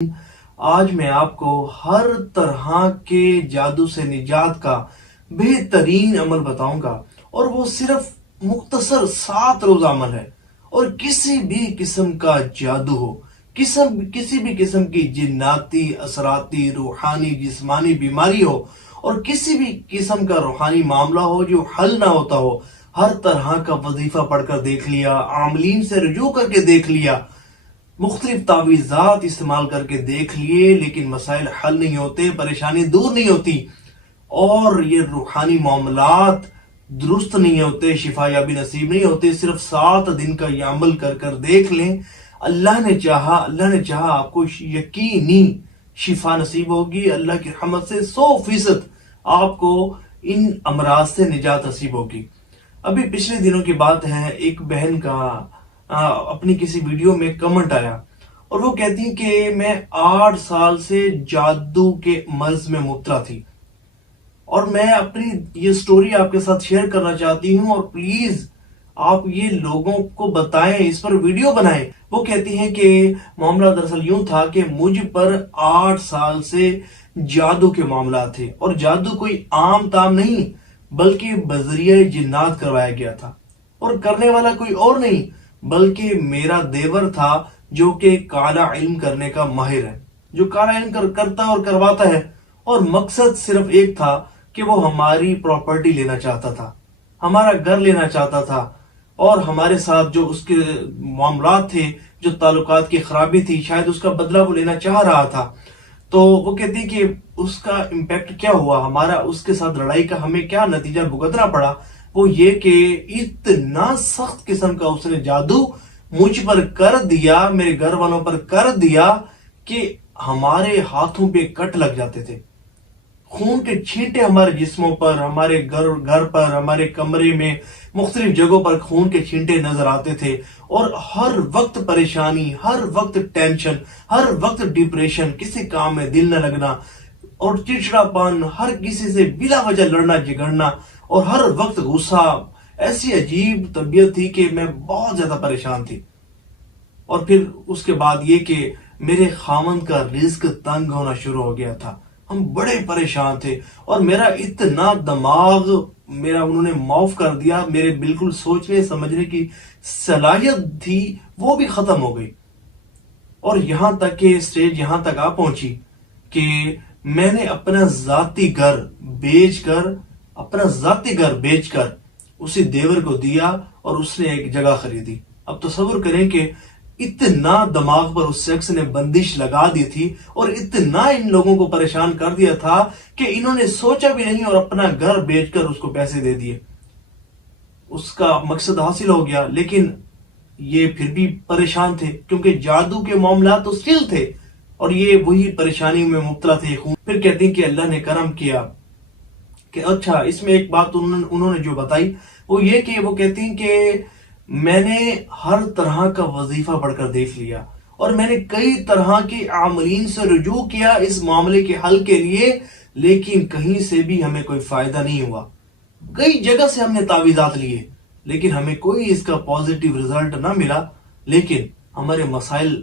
آج میں آپ کو ہر طرح کے جادو سے نجات کا بہترین عمل بتاؤں گا، اور وہ صرف مختصر 7 روز عمل ہے۔ اور کسی بھی قسم کا جادو ہو، کسی بھی قسم کی جناتی، اثراتی، روحانی، جسمانی بیماری ہو، اور کسی بھی قسم کا روحانی معاملہ ہو جو حل نہ ہوتا ہو، ہر طرح کا وظیفہ پڑھ کر دیکھ لیا، عاملین سے رجوع کر کے دیکھ لیا، مختلف تعویذات استعمال کر کے دیکھ لیے، لیکن مسائل حل نہیں ہوتے، پریشانی دور نہیں ہوتی، اور یہ روحانی معاملات درست نہیں ہوتے، شفا یابی نصیب نہیں ہوتے۔ صرف 7 دن کا یہ عمل کر کر دیکھ لیں، اللہ نے چاہا آپ کو یقینی شفا نصیب ہوگی۔ اللہ کی رحمت سے 100% آپ کو ان امراض سے نجات نصیب ہوگی۔ ابھی پچھلے دنوں کی بات ہے، ایک بہن کا اپنی کسی ویڈیو میں کمنٹ آیا، اور وہ کہتی ہیں کہ میں 8 سال سے جادو کے مرض میں مبتلا تھی، اور میں اپنی یہ سٹوری آپ کے ساتھ شیئر کرنا چاہتی ہوں، اور پلیز آپ یہ لوگوں کو بتائیں، اس پر ویڈیو بنائیں۔ وہ کہتی ہیں کہ معاملہ دراصل یوں تھا کہ مجھ پر 8 سال سے جادو کے معاملات تھے، اور جادو کوئی عام تام نہیں بلکہ بذریعہ جنات کروایا گیا تھا، اور کرنے والا کوئی اور نہیں بلکہ میرا دیور تھا، جو کہ کالا علم کرنے کا ماہر ہے، جو کالا علم کرتا اور کرواتا ہے، اور مقصد صرف ایک تھا کہ وہ ہماری پراپرٹی لینا چاہتا تھا، ہمارا گھر لینا چاہتا تھا، اور ہمارے ساتھ جو اس کے معاملات تھے، جو تعلقات کی خرابی تھی، شاید اس کا بدلہ وہ لینا چاہ رہا تھا۔ تو وہ کہتی کہ اس کا امپیکٹ کیا ہوا، ہمارا اس کے ساتھ لڑائی کا ہمیں کیا نتیجہ بھگتنا پڑا، وہ یہ کہ اتنا سخت قسم کا اس نے جادو مجھ پر کر دیا، میرے گھر والوں پر کر دیا، کہ ہمارے ہاتھوں پہ کٹ لگ جاتے تھے، خون کے چھینٹے ہمارے جسموں پر، ہمارے گھر پر، ہمارے کمرے میں، مختلف جگہوں پر خون کے چھینٹے نظر آتے تھے، اور ہر وقت پریشانی، ہر وقت ٹینشن، ہر وقت ڈپریشن، کسی کام میں دل نہ لگنا، اور چڑچڑا پن، ہر کسی سے بلا وجہ لڑنا جھگڑنا، اور ہر وقت غصہ۔ ایسی عجیب طبیعت تھی کہ میں بہت زیادہ پریشان تھی۔ اور پھر اس کے بعد یہ کہ میرے خاوند کا رزق تنگ ہونا شروع ہو گیا تھا، ہم بڑے پریشان تھے، اور میرا اتنا دماغ انہوں نے معاف کر دیا، میرے بالکل سوچنے سمجھنے کی صلاحیت تھی وہ بھی ختم ہو گئی، اور یہاں تک کہ سٹیج یہاں تک آ پہنچی کہ میں نے اپنا ذاتی گھر بیچ کر اسی دیور کو دیا، اور اس نے ایک جگہ خریدی۔ اب تصور کریں کہ اتنا دماغ پر اس شخص نے بندش لگا دی تھی، اور اتنا ان لوگوں کو پریشان کر دیا تھا کہ انہوں نے سوچا بھی نہیں، اور اپنا گھر بیچ کر اس کو پیسے دے دیے۔ اس کا مقصد حاصل ہو گیا، لیکن یہ پھر بھی پریشان تھے، کیونکہ جادو کے معاملات تو سٹل تھے، اور یہ وہی پریشانی میں مبتلا تھے۔ پھر کہتے ہیں کہ اللہ نے کرم کیا کہ اچھا، اس میں ایک بات انہوں نے جو بتائی وہ یہ کہ وہ کہتی ہیں کہ میں نے ہر طرح کا وظیفہ پڑھ کر دیکھ لیا، اور میں نے کئی طرح کے عاملین سے رجوع کیا اس معاملے کے حل کے لیے، لیکن کہیں سے بھی ہمیں کوئی فائدہ نہیں ہوا۔ کئی جگہ سے ہم نے تعویذات لیے، لیکن ہمیں کوئی اس کا پازیٹیو رزلٹ نہ ملا، لیکن ہمارے مسائل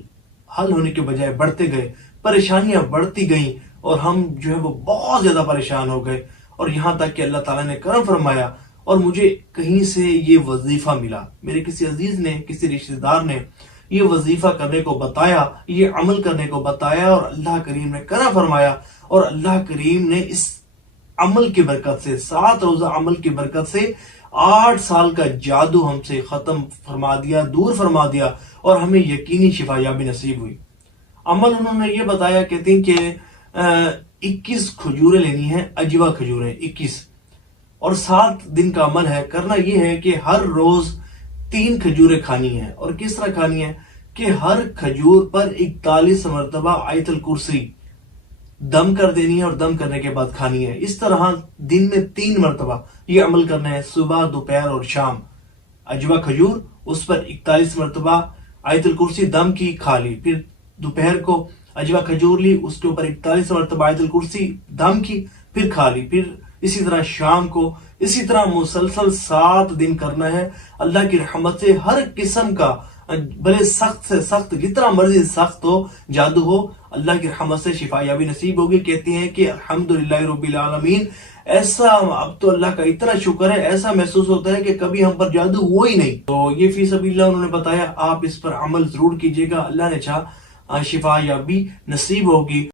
حل ہونے کے بجائے بڑھتے گئے، پریشانیاں بڑھتی گئیں، اور ہم جو ہے وہ بہت زیادہ پریشان ہو گئے، اور یہاں تک کہ اللہ تعالیٰ نے کرم فرمایا، اور مجھے کہیں سے یہ وظیفہ ملا، میرے کسی عزیز نے، کسی رشتہ دار نے یہ وظیفہ کرنے کو بتایا، یہ عمل کرنے کو بتایا، اور اللہ کریم نے کرم فرمایا، اور اللہ کریم نے اس عمل کی برکت سے، 7 روزہ عمل کی برکت سے 8 سال کا جادو ہم سے ختم فرما دیا، دور فرما دیا، اور ہمیں یقینی شفا یابی نصیب ہوئی۔ عمل انہوں نے یہ بتایا، کہتے ہیں کہ 21 کھجوریں لینی ہیں، اجوا کھجوریں 21، اور 7 دن کا عمل ہے۔ کرنا یہ ہے کہ ہر روز 3 کھجوریں کھانی ہیں، اور کس طرح کھانی ہے کہ ہر کھجور پر 41 مرتبہ آیت الکرسی دم کر دینی ہے، اور دم کرنے کے بعد کھانی ہے۔ اس طرح دن میں 3 مرتبہ یہ عمل کرنا ہے، صبح، دوپہر اور شام۔ اجوا کھجور، اس پر 41 مرتبہ آیت الکرسی دم کی، کھا لی، پھر دوپہر کو اجوا کھجور لی، اس کے اوپر 41 مرتبہ آیت الکرسی دم کی، پھر کھا لی، پھر اسی طرح شام کو، اسی طرح مسلسل 7 دن کرنا ہے۔ اللہ کی رحمت سے ہر قسم کا بھلے سخت سے سخت، جتنا مرضی سخت ہو، جادو ہو، اللہ کی رحمت سے شفا یابی نصیب ہوگی۔ کہتی ہیں کہ الحمدللہ رب العالمین، ایسا اب تو اللہ کا اتنا شکر ہے، ایسا محسوس ہوتا ہے کہ کبھی ہم پر جادو ہوا ہی نہیں۔ تو یہ فی سبیل اللہ انہوں نے بتایا، آپ اس پر عمل ضرور کیجیے گا، اللہ نے چاہا شفا یابی نصیب ہوگی۔